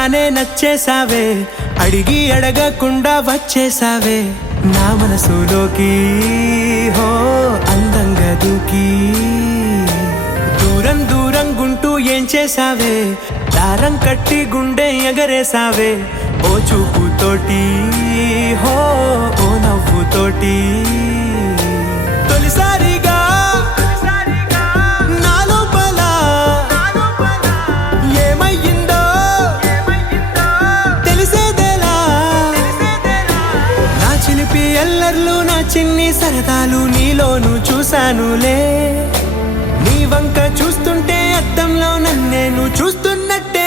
చూడగానే నచ్చేసావే, అడిగి అడగకుండా వచ్చేసావే నా మనసులోకి. హో అందంగా దూకి దూరం దూరం గుంటూ ఏం చేసావే, దారం కట్టి గుండె ఎగరేసావే ఓ చూపుతోటి, హో ఓ నవ్వుతోటి. తొలిసారిగా నా లోపల ఏమయ్యిందో తెలిసేదేలా. నా చిలిపి ఎల్లర్లు నా చిన్ని సరదాలు నీలోను చూశానులే. నీ వంక చూస్తుంటే అద్దంలో నన్నేను చూస్తున్నట్టే